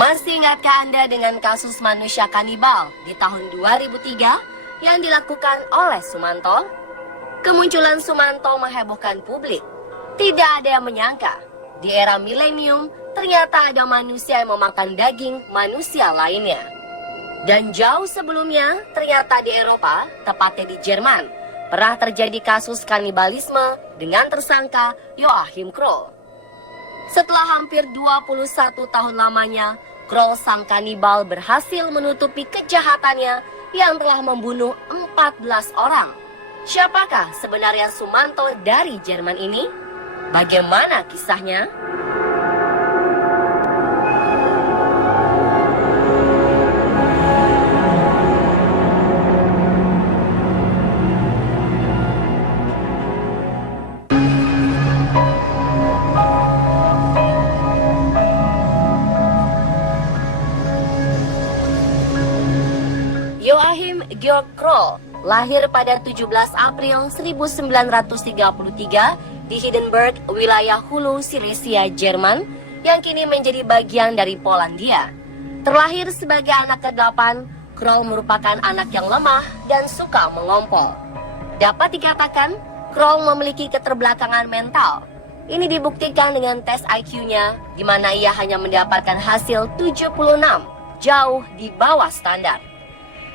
Masih ingatkah Anda dengan kasus manusia kanibal di tahun 2003 yang dilakukan oleh Sumanto? Kemunculan Sumanto menghebohkan publik. Tidak ada yang menyangka, di era milenium ternyata ada manusia yang memakan daging manusia lainnya. Dan jauh sebelumnya, ternyata di Eropa, tepatnya di Jerman, pernah terjadi kasus kanibalisme dengan tersangka Joachim Kroll. Setelah hampir 21 tahun lamanya, Kroll sang kanibal berhasil menutupi kejahatannya yang telah membunuh 14 orang. Siapakah sebenarnya Sumanto dari Jerman ini? Bagaimana kisahnya? Joachim Georg Kroll lahir pada 17 April 1933 di Hindenburg, wilayah Hulu Silesia, Jerman, yang kini menjadi bagian dari Polandia. Terlahir sebagai anak ke-8, Kroll merupakan anak yang lemah dan suka mengompol. Dapat dikatakan, Kroll memiliki keterbelakangan mental. Ini dibuktikan dengan tes IQ-nya, di mana ia hanya mendapatkan hasil 76, jauh di bawah standar.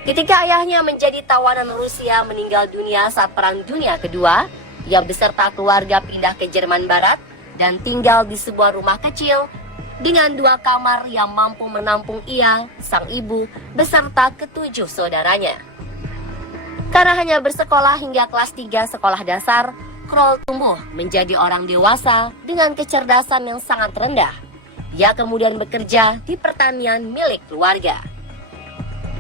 Ketika ayahnya menjadi tawanan Rusia meninggal dunia saat Perang Dunia Kedua, ia beserta keluarga pindah ke Jerman Barat dan tinggal di sebuah rumah kecil dengan 2 kamar yang mampu menampung ia, sang ibu, beserta ke-7 saudaranya. Karena hanya bersekolah hingga kelas 3 sekolah dasar, Kroll tumbuh menjadi orang dewasa dengan kecerdasan yang sangat rendah. Ia kemudian bekerja di pertanian milik keluarga.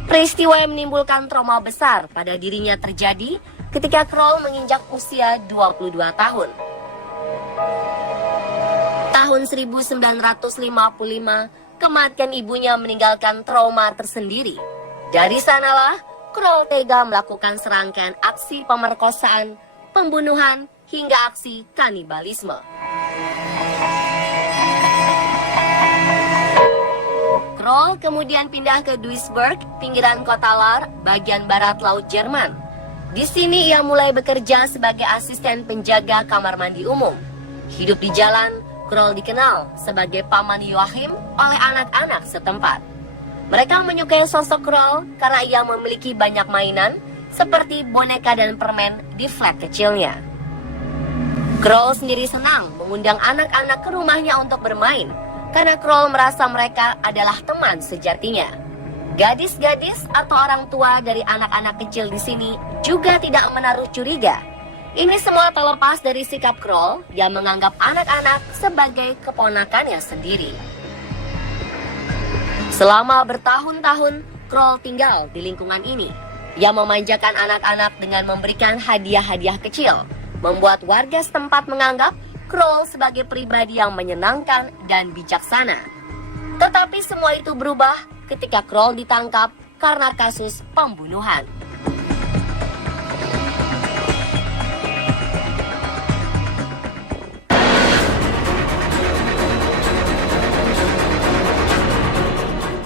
Peristiwa yang menimbulkan trauma besar pada dirinya terjadi ketika Kroll menginjak usia 22 tahun. Tahun 1955, kematian ibunya meninggalkan trauma tersendiri. Dari sanalah, Kroll tega melakukan serangkaian aksi pemerkosaan, pembunuhan, hingga aksi kanibalisme. Kroll kemudian pindah ke Duisburg, pinggiran kota Lahr, bagian barat laut Jerman. Di sini ia mulai bekerja sebagai asisten penjaga kamar mandi umum. Hidup di jalan, Kroll dikenal sebagai paman Joachim oleh anak-anak setempat. Mereka menyukai sosok Kroll karena ia memiliki banyak mainan seperti boneka dan permen di flat kecilnya. Kroll sendiri senang mengundang anak-anak ke rumahnya untuk bermain, karena Kroll merasa mereka adalah teman sejatinya. Gadis-gadis atau orang tua dari anak-anak kecil di sini juga tidak menaruh curiga. Ini semua terlepas dari sikap Kroll yang menganggap anak-anak sebagai keponakannya sendiri. Selama bertahun-tahun, Kroll tinggal di lingkungan ini. Ia memanjakan anak-anak dengan memberikan hadiah-hadiah kecil, membuat warga setempat menganggap Kroll sebagai pribadi yang menyenangkan dan bijaksana. Tetapi semua itu berubah ketika Kroll ditangkap karena kasus pembunuhan.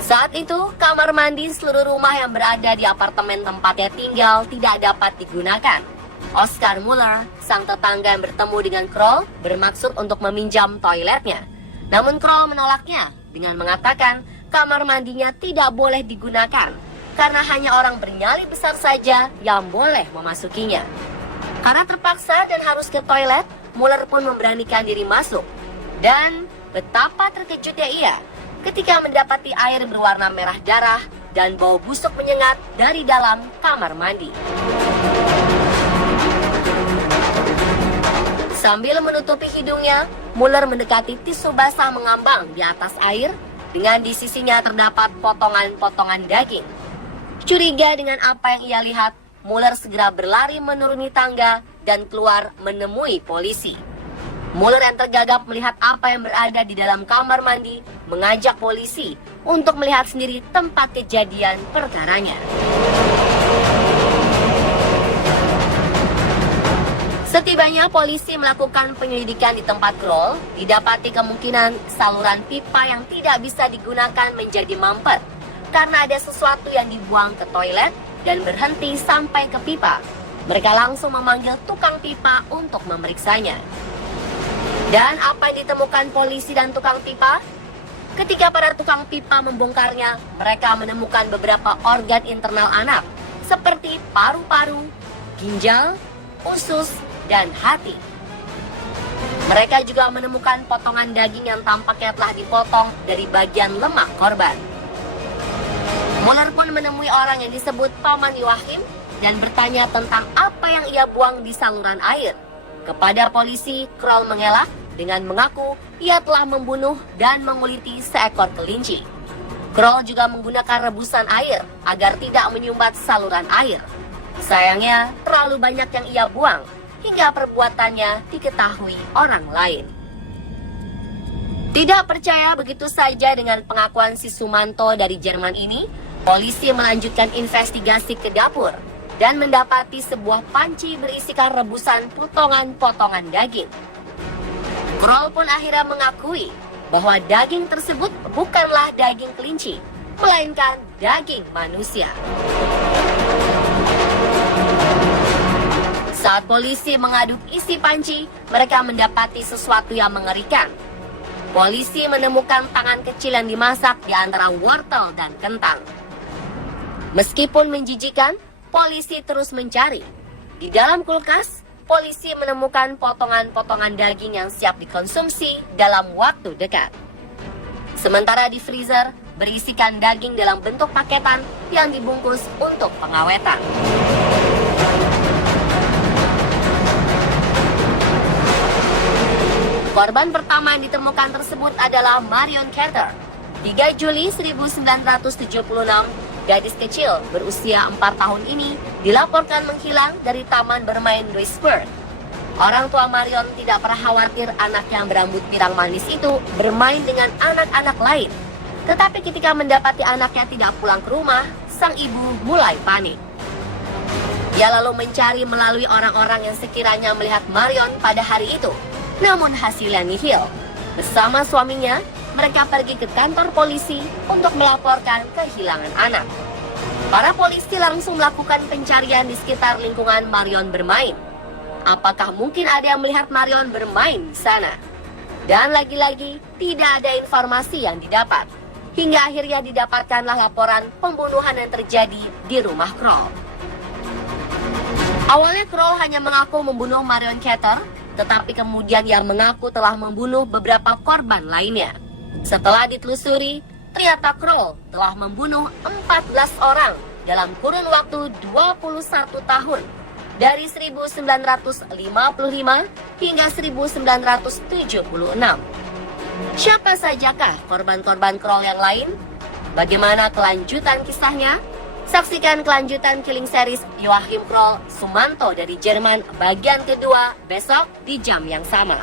Saat itu, kamar mandi seluruh rumah yang berada di apartemen tempatnya tinggal tidak dapat digunakan. Oskar Muller, sang tetangga yang bertemu dengan Kroll, bermaksud untuk meminjam toiletnya. Namun Kroll menolaknya dengan mengatakan kamar mandinya tidak boleh digunakan karena hanya orang bernyali besar saja yang boleh memasukinya. Karena terpaksa dan harus ke toilet, Muller pun memberanikan diri masuk. Dan betapa terkejutnya ia ketika mendapati air berwarna merah darah dan bau busuk menyengat dari dalam kamar mandi. Sambil menutupi hidungnya, Muller mendekati tisu basah mengambang di atas air, dengan di sisinya terdapat potongan-potongan daging. Curiga dengan apa yang ia lihat, Muller segera berlari menuruni tangga dan keluar menemui polisi. Muller yang tergagap melihat apa yang berada di dalam kamar mandi, mengajak polisi untuk melihat sendiri tempat kejadian perkaranya. Setibanya polisi melakukan penyelidikan di tempat Kroll, didapati kemungkinan saluran pipa yang tidak bisa digunakan menjadi mampet karena ada sesuatu yang dibuang ke toilet dan berhenti sampai ke pipa. Mereka langsung memanggil tukang pipa untuk memeriksanya. Dan apa yang ditemukan polisi dan tukang pipa? Ketika para tukang pipa membongkarnya, mereka menemukan beberapa organ internal anak seperti paru-paru, ginjal, usus, dan hati. Mereka juga menemukan potongan daging yang tampaknya telah dipotong dari bagian lemak korban. Mueller pun menemui orang yang disebut Paman Joachim dan bertanya tentang apa yang ia buang di saluran air. Kepada polisi, Kroll mengelak dengan mengaku ia telah membunuh dan menguliti seekor kelinci. Kroll juga menggunakan rebusan air agar tidak menyumbat saluran air. Sayangnya, terlalu banyak yang ia buang hingga perbuatannya diketahui orang lain. Tidak percaya begitu saja dengan pengakuan si Sumanto dari Jerman ini, polisi melanjutkan investigasi ke dapur dan mendapati sebuah panci berisikan rebusan potongan-potongan daging. Kroll pun akhirnya mengakui bahwa daging tersebut bukanlah daging kelinci, melainkan daging manusia. Saat polisi mengaduk isi panci, mereka mendapati sesuatu yang mengerikan. Polisi menemukan tangan kecil yang dimasak di antara wortel dan kentang. Meskipun menjijikan, polisi terus mencari. Di dalam kulkas, polisi menemukan potongan-potongan daging yang siap dikonsumsi dalam waktu dekat. Sementara di freezer, berisikan daging dalam bentuk paketan yang dibungkus untuk pengawetan. Korban pertama yang ditemukan tersebut adalah Marion Carter. 3 Juli 1976, gadis kecil berusia 4 tahun ini dilaporkan menghilang dari taman bermain Duisburg. Orang tua Marion tidak pernah khawatir anak yang berambut pirang manis itu bermain dengan anak-anak lain. Tetapi ketika mendapati anaknya tidak pulang ke rumah, sang ibu mulai panik. Dia lalu mencari melalui orang-orang yang sekiranya melihat Marion pada hari itu. Namun hasilnya nihil. Bersama suaminya, mereka pergi ke kantor polisi untuk melaporkan kehilangan anak. Para polisi langsung melakukan pencarian di sekitar lingkungan Marion bermain. Apakah mungkin ada yang melihat Marion bermain di sana? Dan lagi-lagi, tidak ada informasi yang didapat. Hingga akhirnya didapatkanlah laporan pembunuhan yang terjadi di rumah Kroll. Awalnya Kroll hanya mengaku membunuh Marion Carter, tetapi kemudian ia mengaku telah membunuh beberapa korban lainnya. Setelah ditelusuri, ternyata Kroll telah membunuh 14 orang dalam kurun waktu 21 tahun, dari 1955 hingga 1976. Siapa sajakah korban-korban Kroll yang lain? Bagaimana kelanjutan kisahnya? Saksikan kelanjutan Killing Series Joachim Kroll Sumanto dari Jerman bagian kedua besok di jam yang sama.